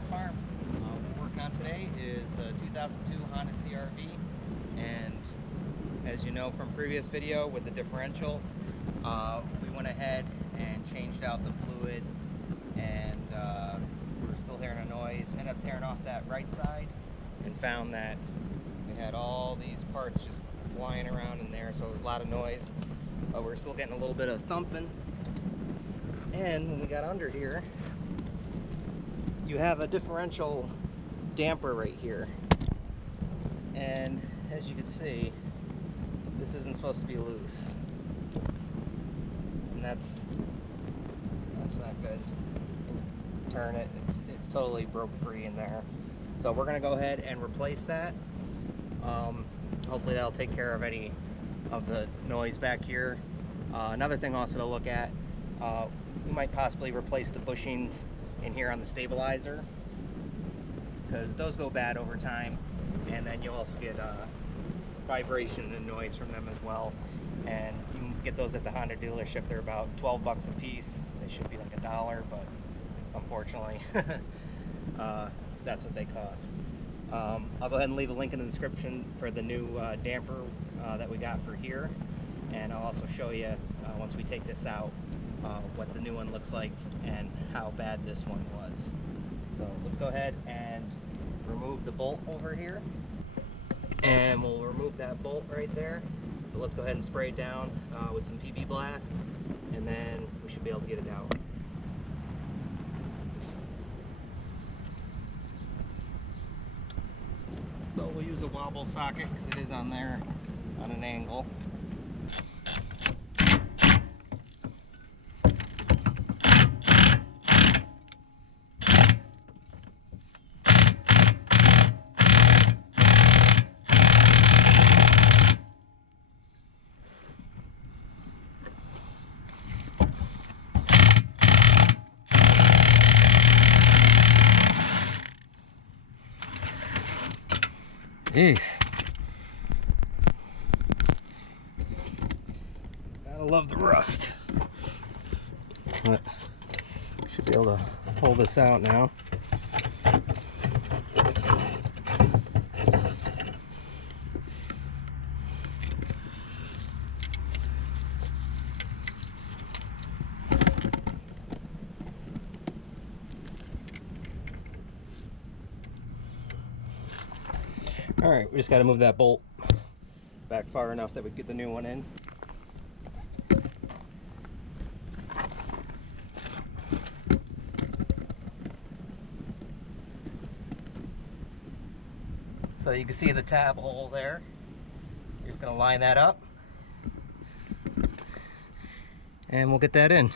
House Farm. What we're working on today is the 2002 Honda CR-V, and as you know from previous video with the differential, we went ahead and changed out the fluid, and we were still hearing a noise. Ended up tearing off that right side and found that we had all these parts just flying around in there, so it was a lot of noise, but we're still getting a little bit of thumping. And when we got under here, you have a differential damper right here, and as you can see, this isn't supposed to be loose, and that's not good. Turn it, it's totally broke free in there. So we're gonna go ahead and replace that. Hopefully that'll take care of any of the noise back here. Another thing also to look at, we might possibly replace the bushings in here on the stabilizer, because those go bad over time, and then you'll also get vibration and noise from them as well. And you can get those at the Honda dealership. They're about 12 bucks a piece. They should be like $1, but unfortunately that's what they cost. I'll go ahead and leave a link in the description for the new damper that we got for here, and I'll also show you once we take this out what the new one looks like and how bad this one was. So let's go ahead and remove the bolt over here, and we'll remove that bolt right there, but let's go ahead and spray it down with some PB Blast, and then we should be able to get it out. So we'll use a wobble socket because it is on there on an angle. Jeez. Gotta love the rust. But should be able to pull this out now. Alright, we just got to move that bolt back far enough that we get the new one in. So you can see the tab hole there. You're just going to line that up, and we'll get that in.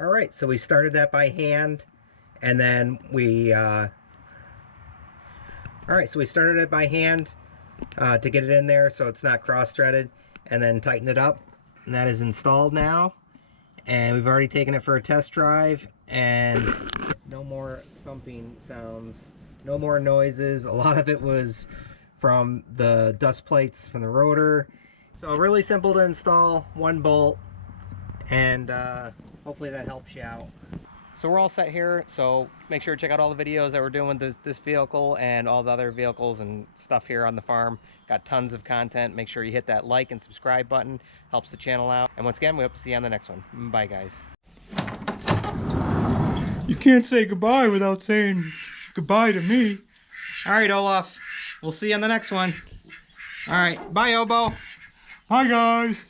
Alright, so we started that by hand, and then we started it by hand to get it in there so it's not cross-threaded, and then tighten it up, and that is installed now. And we've already taken it for a test drive, and no more thumping sounds, no more noises. A lot of it was from the dust plates from the rotor. So really simple to install, one bolt, and hopefully that helps you out. So we're all set here, so make sure to check out all the videos that we're doing with this vehicle and all the other vehicles and stuff here on the farm. Got tons of content. Make sure you hit that like and subscribe button. Helps the channel out. And once again, we hope to see you on the next one. Bye, guys. You can't say goodbye without saying goodbye to me. All right, Olaf. We'll see you on the next one. All right. Bye, Obo. Bye, guys.